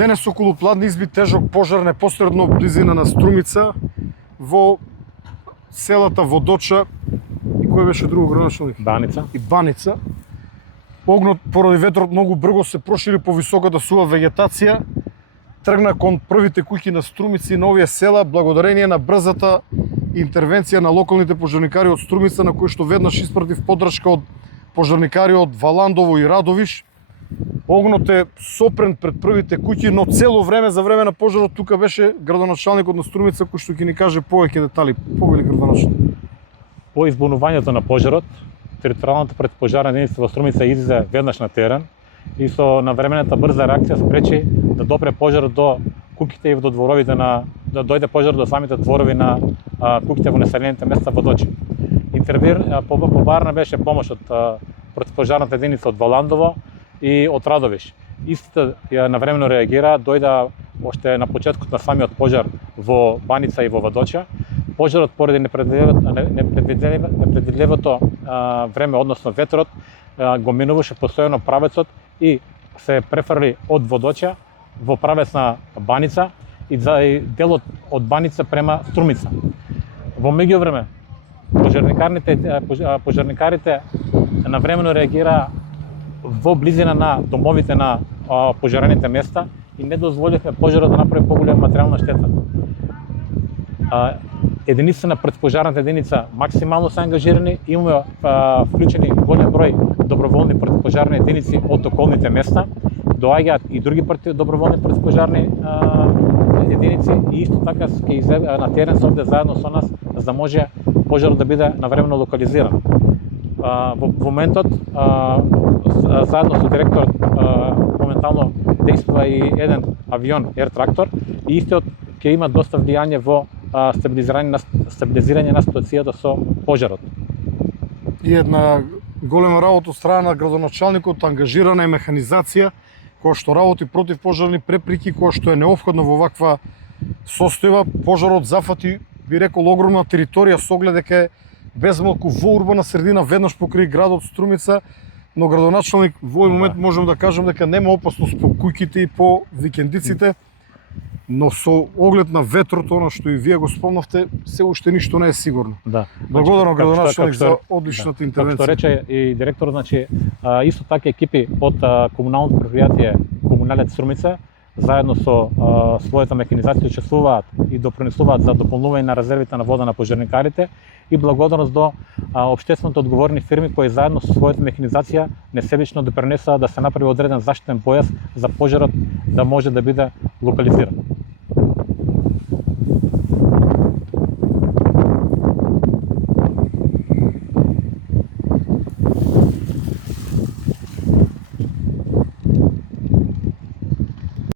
Денес околу Пладни изби тежок пожар непосредно близина на Струмица во селата Водоча и кој беше друго градоначалник? Баница. И Баница. Огнот поради ветрот многу брзо се прошири по високата сува вегетација, тргна кон првите куќи на Струмица и на овие села благодарение на брзата интервенција на локалните пожарникари од Струмица, на кои што веднаш испратив поддршка од пожарникари од Валандово и Радовиш. Огнот е сопрен пред првите куќи, но цело време за време на пожарот тука беше градоначалникот на Струмица кој што ќе ни каже повеќе детали. Повели градоначалник. По избунувањето на пожарот, територијалната претпожарна единица во Струмица излезе веднаш на терен и со навремената брза реакција спречи да допре пожарот до куќите и до дворовите да дојде пожар до самите дворови на куќите во населените места Водочи. Побарна беше помош од претпожарната единица од Валандово и од Радовиш. Истите навремено реагира, дојда още на почетокот на самиот пожар во Баница и во Водоча. Пожарот поради непредвидливото време, односно ветрот, го минуваше постојано правецот и се префрли од Водоча во правец на Баница и делот од Баница према Струмица. Во меѓувреме, пожарникарите навремено реагира во близина на домовите на пожарените места и не дозволивме пожарот да направи поголема материјална штета. Единиците на претпожарната единица максимално се ангажирани, имаме вклучени голем број доброволни претпожарни единици од околните места, доаѓаат и други доброволни претпожарни единици и исто така на терен се овде заедно со нас за да може пожарот да биде навремено локализиран. Во моментот заедно со директорот моментално действува и еден авион Air Tractor и истиот ќе има доста влијание во стабилизирање на ситуацијата со пожарот. И една голема работа од страна на градоначалникот, ангажирана е механизација која што работи против пожарни преприки, која што е неопходна во ваква состојба. Пожарот зафати, би рекол, огромна територија со оглед дека е безмалку во урбана средина веднаш покрај градот Струмица, но градоначалник во овој момент можам да кажам дека нема опасност по куќите и по викендиците, но со оглед на ветрот, она што и вие го спомнавте, се уште ништо не е сигурно. Да. Благодарам градоначалник за одличната интервенција. Како што рече и директорот, значи исто така екипи од комуналното предпријатие Комуналец Струмица заедно со својата механизација учествуваат и допринесуваат за дополнување на резервите на вода на пожарникарите и благодарност до општествено одговорни фирми кои заедно со својата механизација несебично допринесаа да се направи одреден заштитен појас за пожарот да може да биде локализиран.